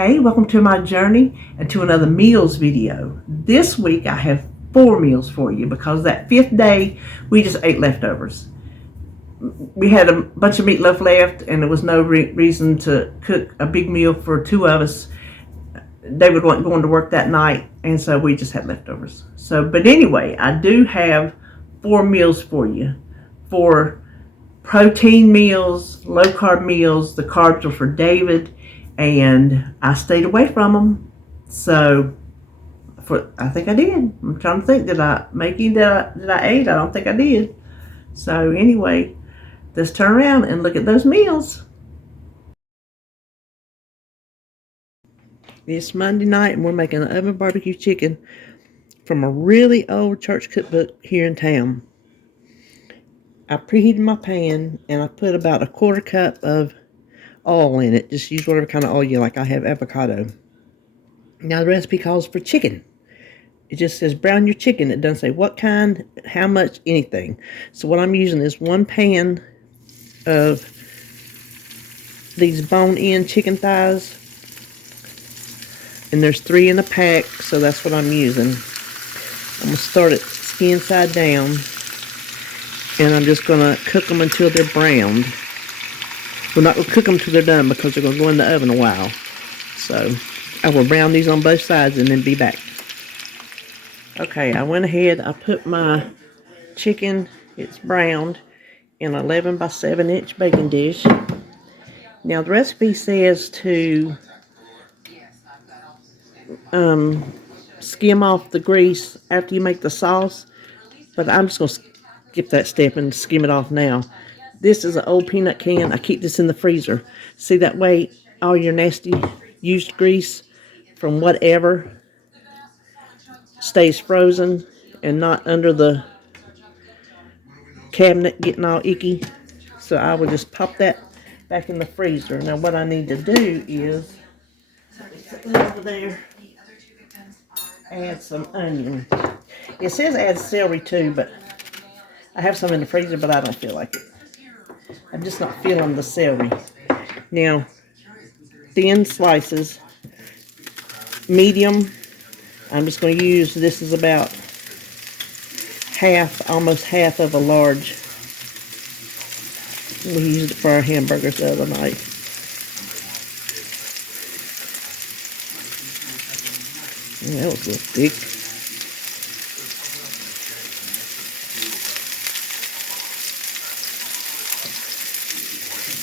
Hey, welcome to my journey and to another meals video. This week I have 4 meals for you because that 5th day we just ate leftovers. We had a bunch of meatloaf left and there was no reason to cook a big meal for 2 of us. David wasn't going to work that night and so we just had leftovers. But anyway, I do have 4 meals for you. 4 protein meals, low carb meals. The carbs are for David and I stayed away from them. So I think I did. I'm trying to think, did I make any that I ate? I don't think I did. So anyway, let's turn around and look at those meals. It's Monday night and we're making an oven barbecue chicken from a really old church cookbook here in town. I preheated my pan and I put about a 1/4 cup of oil in it. Just use whatever kind of oil you like. I have avocado. Now the recipe calls for chicken. It just says brown your chicken. It doesn't say what kind, how much, anything. So what I'm using is 1 pan of these bone-in chicken thighs. And there's 3 in a pack, so that's what I'm using. I'm going to start it skin side down. And I'm just going to cook them until they're browned. We're not going to cook them until they're done because they're going to go in the oven a while. So I will brown these on both sides and then be back. Okay, I went ahead, I put my chicken, it's browned, in an 11 by 7 inch baking dish. Now the recipe says to skim off the grease after you make the sauce, but I'm just going to skip that step and skim it off now. This is an old peanut can. I keep this in the freezer. See, that way all your nasty used grease from whatever stays frozen and not under the cabinet getting all icky. So I will just pop that back in the freezer. Now what I need to do is put that over there, add some onion. It says add celery too, but I have some in the freezer, but I don't feel like it. I'm just not feeling the celery. Now, thin slices, medium. I'm just going to use, this is about half, almost half of a large. We used it for our hamburgers the other night. That was a little thick.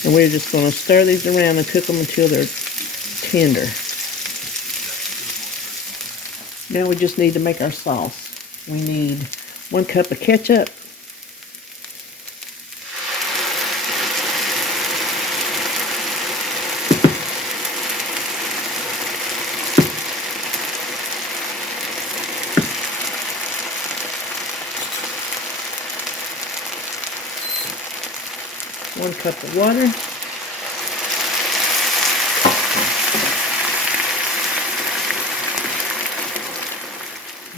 And we're just going to stir these around and cook them until they're tender. Now we just need to make our sauce. We need 1 cup of ketchup. One cup of water.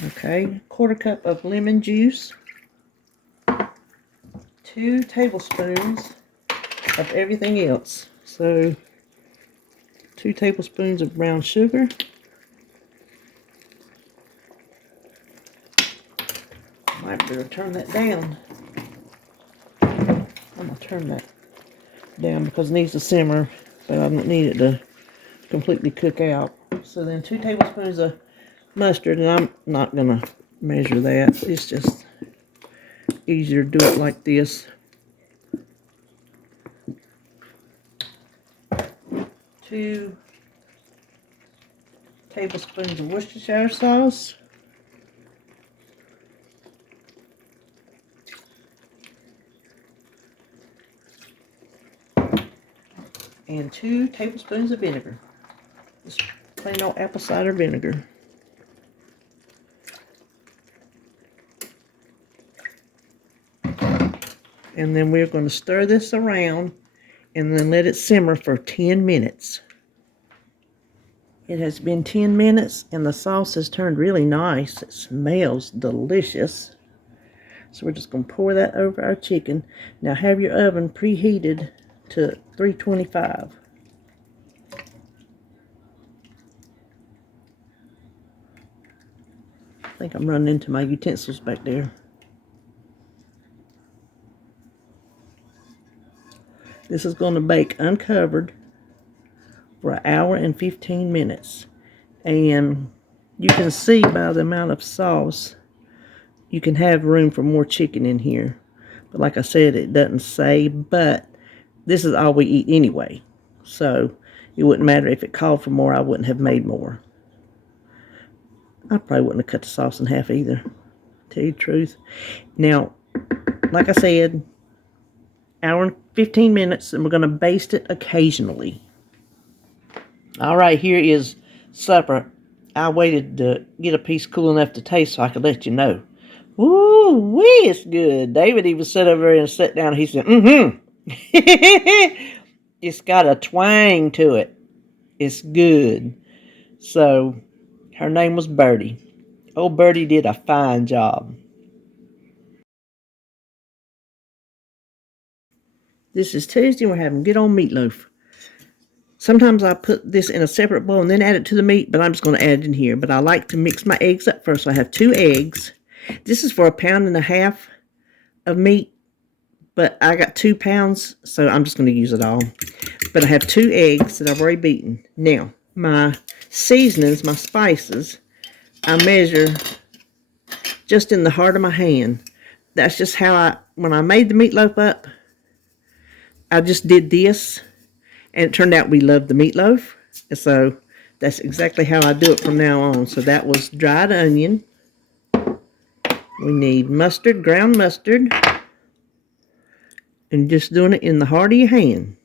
Okay, 1/4 cup of lemon juice. 2 tablespoons of everything else. So 2 tablespoons of brown sugar. Might better turn that down. I'm going to turn that down because it needs to simmer, but I don't need it to completely cook out. So then 2 tablespoons of mustard, and I'm not going to measure that. It's just easier to do it like this. 2 tablespoons of Worcestershire sauce. And 2 tablespoons of vinegar. Just plain old apple cider vinegar. And then we're going to stir this around and then let it simmer for 10 minutes. It has been 10 minutes and the sauce has turned really nice. It smells delicious. So we're just going to pour that over our chicken. Now have your oven preheated to 325. think I'm running into my utensils back there. This is going to bake uncovered for 1 hour and 15 minutes. And you can see by the amount of sauce, you can have room for more chicken in here. But like I said, it doesn't say, but this is all we eat anyway. So it wouldn't matter if it called for more, I wouldn't have made more. I probably wouldn't have cut the sauce in half either, to tell you the truth. Now, like I said, 1 hour and 15 minutes, and we're going to baste it occasionally. All right, here is supper. I waited to get a piece cool enough to taste so I could let you know. Ooh, wee, it's good. David even sat over there and sat down and he said, It's got a twang to it. It's good. So, her name was Birdie. Old Birdie did a fine job. This is Tuesday. We're having good old meatloaf. Sometimes I put this in a separate bowl and then add it to the meat, but I'm just going to add it in here. But I like to mix my eggs up first. So I have 2 eggs. This is for 1.5 pounds of meat, but I got 2 pounds, so I'm just going to use it all. But I have 2 eggs that I've already beaten. Now, my seasonings, my spices, I measure just in the heart of my hand. That's just how when I made the meatloaf up, I just did this, and it turned out we loved the meatloaf. And so that's exactly how I do it from now on. So that was dried onion. We need mustard, ground mustard, and just doing it in the heart of your hand.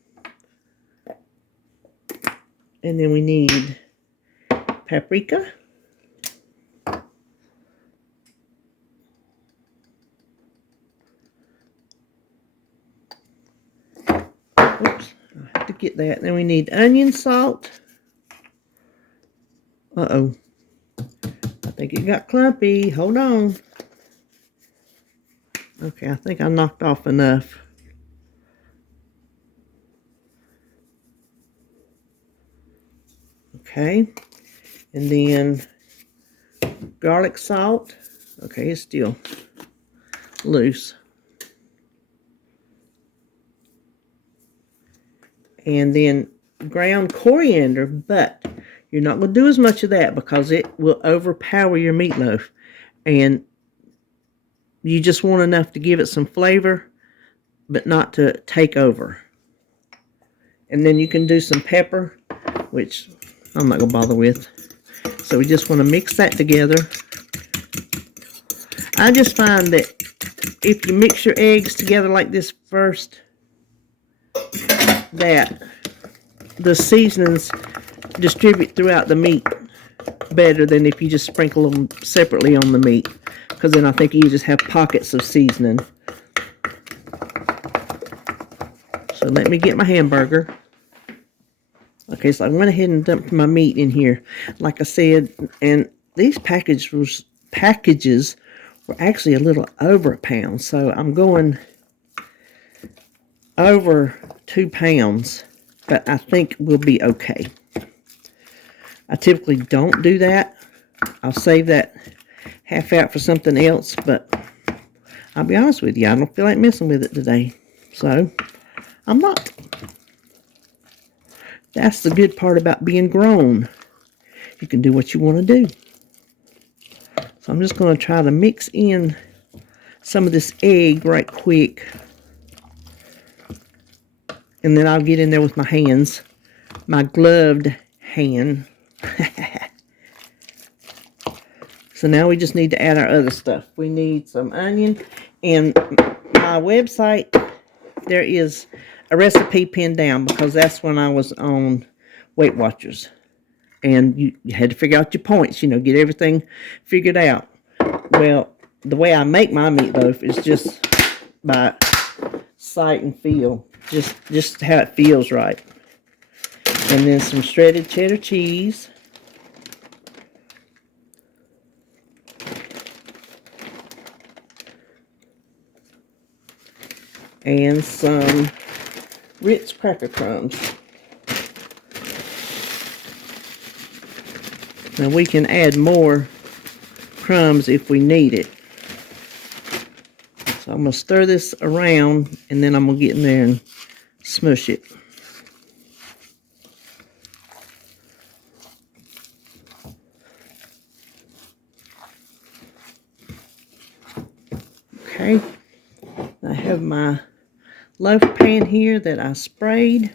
And then we need paprika. Oops, I have to get that. Then we need onion salt. Uh-oh. I think it got clumpy. Hold on. Okay, I think I knocked off enough. Okay. And then garlic salt. Okay, it's still loose. And then ground coriander, but you're not going to do as much of that because it will overpower your meatloaf. And you just want enough to give it some flavor, but not to take over. And then you can do some pepper, which I'm not going to bother with. So we just want to mix that together. I just find that if you mix your eggs together like this first, that the seasonings distribute throughout the meat better than if you just sprinkle them separately on the meat, because then I think you just have pockets of seasoning. So let me get my hamburger. Okay, so I went ahead and dumped my meat in here, like I said, and these packages were actually a little over 1 pound, so I'm going over 2 pounds, but I think we'll be okay. I typically don't do that. I'll save that half out for something else, but I'll be honest with you, I don't feel like messing with it today, so I'm not. That's the good part about being grown. You can do what you want to do. So I'm just going to try to mix in some of this egg right quick. And then I'll get in there with my hands. My gloved hand. So now we just need to add our other stuff. We need some onion. And my website, there is a recipe pinned down because that's when I was on Weight Watchers. And you had to figure out your points, get everything figured out. Well, the way I make my meatloaf is just by sight and feel. Just how it feels right. And then some shredded cheddar cheese. And some Ritz cracker crumbs. Now we can add more crumbs if we need it. So I'm going to stir this around, and then I'm going to get in there and smush it. Okay, I have my loaf pan here that I sprayed.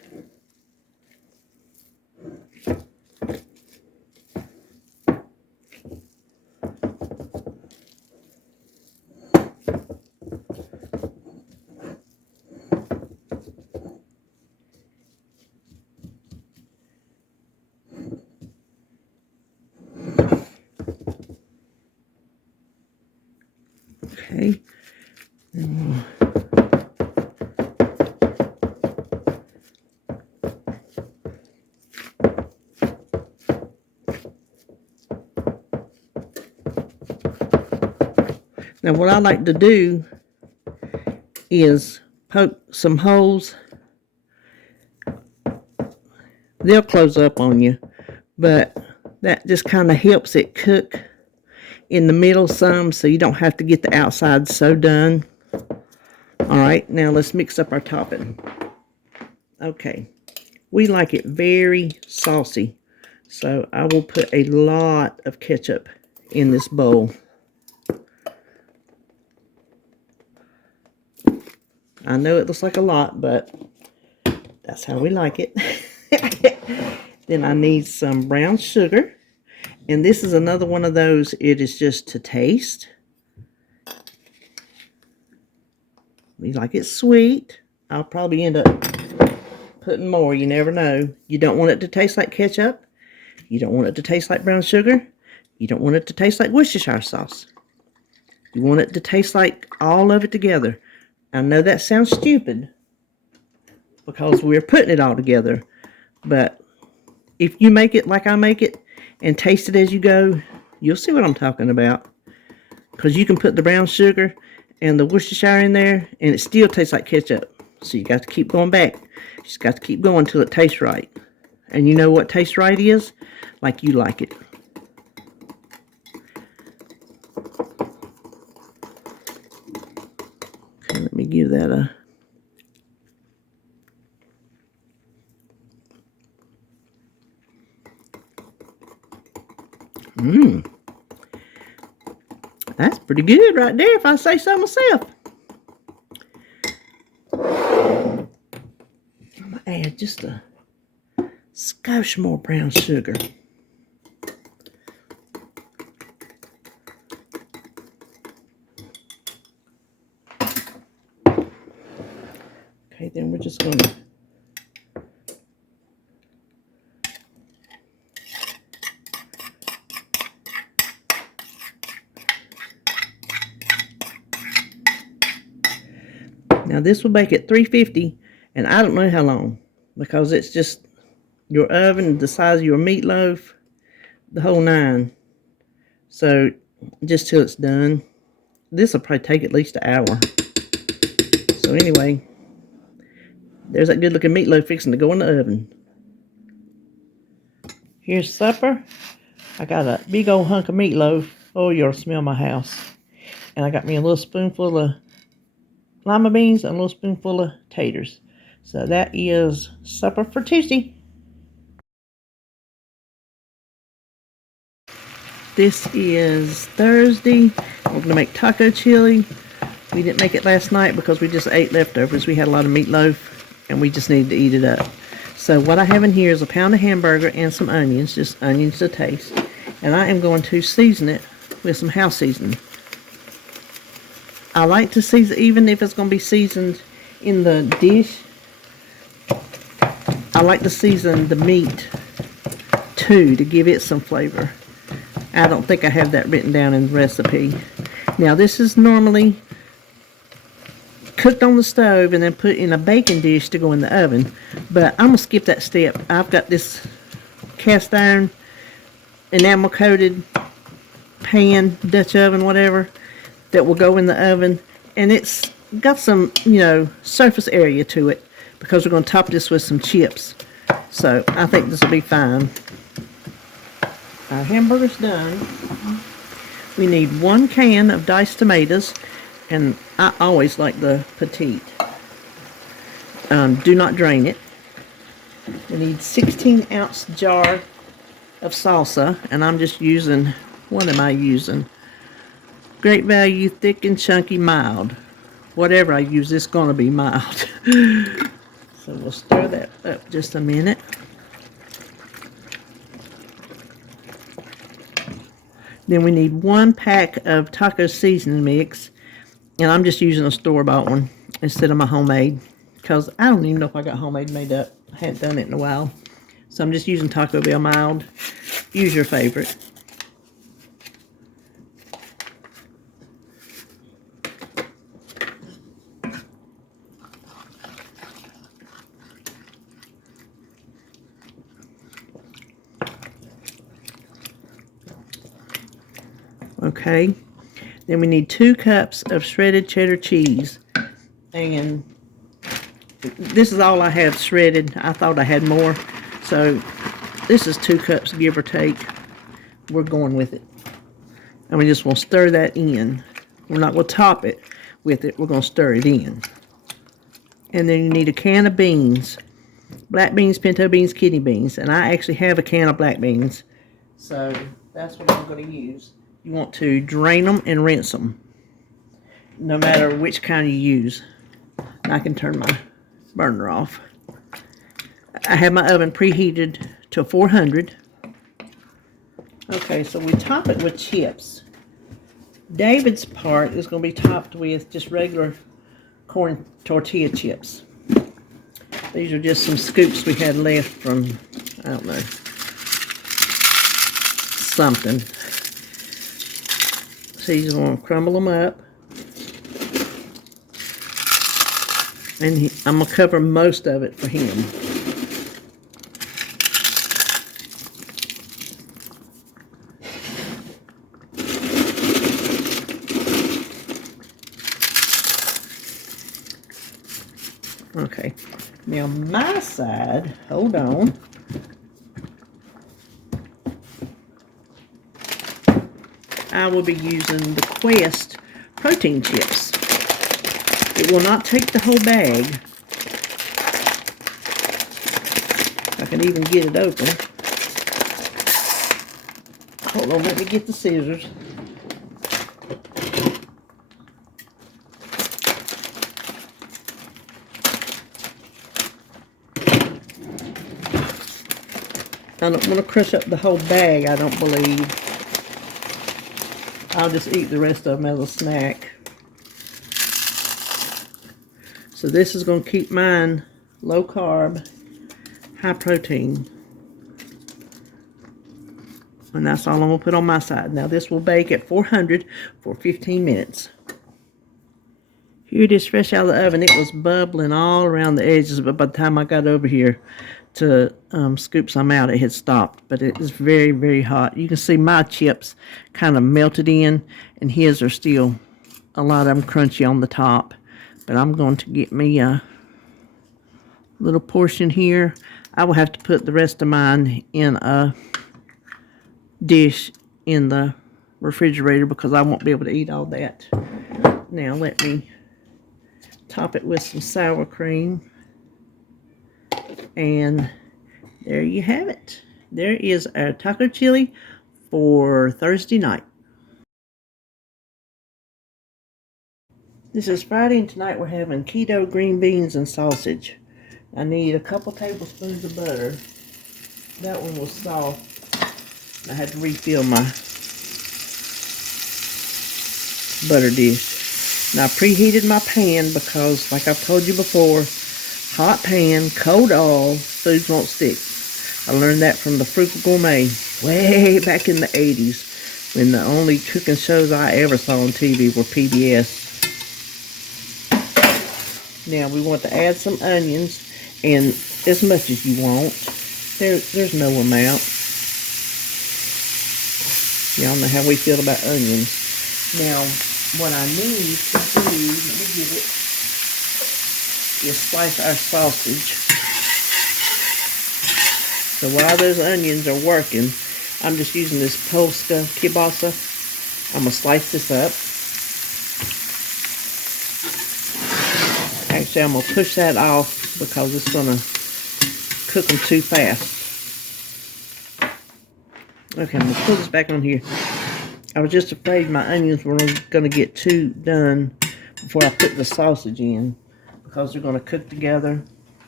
Okay. Now what I like to do is poke some holes. They'll close up on you, but that just kind of helps it cook in the middle some, so you don't have to get the outside so done. Alright, now let's mix up our topping. Okay, we like it very saucy, so I will put a lot of ketchup in this bowl. I know it looks like a lot, but that's how we like it. Then I need some brown sugar. And this is another one of those, it is just to taste. We like it sweet. I'll probably end up putting more, you never know. You don't want it to taste like ketchup. You don't want it to taste like brown sugar. You don't want it to taste like Worcestershire sauce. You want it to taste like all of it together. I know that sounds stupid because we're putting it all together, but if you make it like I make it and taste it as you go, you'll see what I'm talking about. Because you can put the brown sugar and the Worcestershire in there and it still tastes like ketchup. So you got to keep going back. You just got to keep going until it tastes right. And you know what tastes right is? Like you like it. Okay, let me give that a... That's pretty good right there, if I say so myself. I'm going to add just a skosh more brown sugar. Okay, then we're just going to now this will bake at 350, and I don't know how long, because it's just your oven, the size of your meatloaf, the whole nine. So just till it's done. This will probably take at least an hour. So anyway, there's that good looking meatloaf fixing to go in the oven. Here's supper. I got a big old hunk of meatloaf. Oh, you'll smell my house. And I got me a little spoonful of lima beans and a little spoonful of taters. So that is supper for Tuesday. This is Thursday. We're going to make taco chili. We didn't make it last night because we just ate leftovers. We had a lot of meatloaf and we just needed to eat it up. So what I have in here is a pound of hamburger and some onions, just onions to taste. And I am going to season it with some house seasoning. I like to season, even if it's going to be seasoned in the dish, I like to season the meat too to give it some flavor. I don't think I have that written down in the recipe. Now this is normally cooked on the stove and then put in a baking dish to go in the oven, but I'm going to skip that step. I've got this cast iron enamel coated pan, Dutch oven, whatever, that will go in the oven, and it's got some, surface area to it because we're going to top this with some chips. So I think this will be fine. Our hamburger's done. We need 1 can of diced tomatoes, and I always like the petite. Do not drain it. We need 16-ounce jar of salsa, and I'm just using, what am I using? Great Value, thick and chunky, mild. Whatever I use, it's going to be mild. So we'll stir that up just a minute. Then we need 1 pack of taco seasoning mix, and I'm just using a store-bought one instead of my homemade, because I don't even know if I got homemade made up. I hadn't done it in a while. So I'm just using Taco Bell mild. Use your favorite. Okay, then we need 2 cups of shredded cheddar cheese, and this is all I have shredded. I thought I had more, so this is 2 cups, give or take. We're going with it, and we just want to stir that in. We're not going to top it with it. We're going to stir it in. And then you need a can of beans, black beans, pinto beans, kidney beans, and I actually have a can of black beans, so that's what I'm going to use. You want to drain them and rinse them, no matter which kind you use. And I can turn my burner off. I have my oven preheated to 400. Okay, so we top it with chips. David's part is going to be topped with just regular corn tortilla chips. These are just some scoops we had left from, I don't know, something. So he's going to crumble them up. And I'm going to cover most of it for him. Okay, now my side, hold on. I will be using the Quest protein chips. It will not take the whole bag. I can even get it open. Hold on, let me get the scissors. I don't want to crush up the whole bag, I don't believe. I'll just eat the rest of them as a snack. So this is going to keep mine low carb, high protein. And that's all I'm going to put on my side. Now this will bake at 400 for 15 minutes. Here it is fresh out of the oven. It was bubbling all around the edges, but by the time I got over here to scoop some out, it had stopped. But it is very, very hot. You can see my chips kind of melted in, and his are still, a lot of them crunchy on the top. But I'm going to get me a little portion here. I will have to put the rest of mine in a dish in the refrigerator because I won't be able to eat all that. Now let me top it with some sour cream. And there you have it. There is our taco chili for Thursday night. This is Friday, and tonight we're having keto green beans and sausage. I need a couple tablespoons of butter. That one was soft. I had to refill my butter dish. Now I preheated my pan because, like I've told you before, hot pan, cold oil, foods won't stick. I learned that from the Frugal Gourmet way back in the 80s when the only cooking shows I ever saw on TV were PBS. Now we want to add some onions, and as much as you want. There's no amount. Y'all know how we feel about onions. Now, what I need to do, let me get it, is slice our sausage. So while those onions are working, I'm just using this Polska kielbasa. I'm going to slice this up. Actually, I'm going to push that off because it's going to cook them too fast. Okay, I'm going to put this back on here. I was just afraid my onions were going to get too done before I put the sausage in, because they're going to cook together.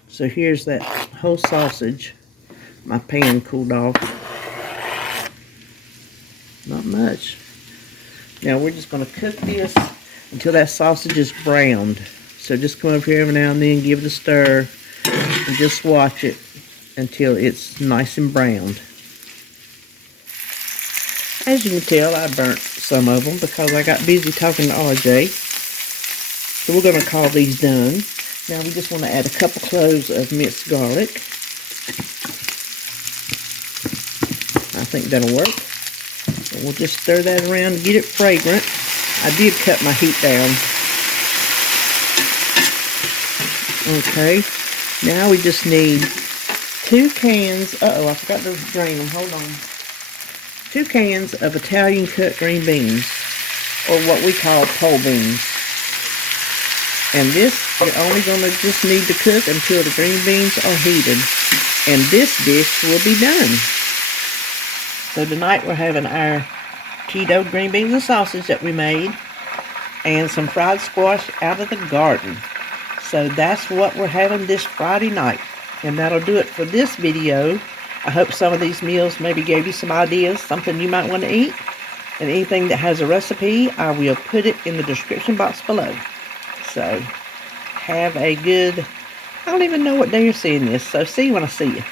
So here's that whole sausage. My pan cooled off. Not much. Now we're just going to cook this until that sausage is browned. So just come over here every now and then, give it a stir, and just watch it until it's nice and browned. As you can tell, I burnt some of them because I got busy talking to RJ. So we're going to call these done. Now we just want to add a couple cloves of minced garlic. I think that'll work. And we'll just stir that around to get it fragrant. I did cut my heat down. Okay. Now we just need 2 cans. Uh-oh, I forgot to drain them. Hold on. 2 cans of Italian cut green beans, or what we call pole beans. And this, you're only going to just need to cook until the green beans are heated. And this dish will be done. So tonight we're having our keto green beans and sausage that we made, and some fried squash out of the garden. So that's what we're having this Friday night. And that'll do it for this video. I hope some of these meals maybe gave you some ideas, something you might want to eat. And anything that has a recipe, I will put it in the description box below. So, have a good, I don't even know what day you're seeing this, so see you when I see you.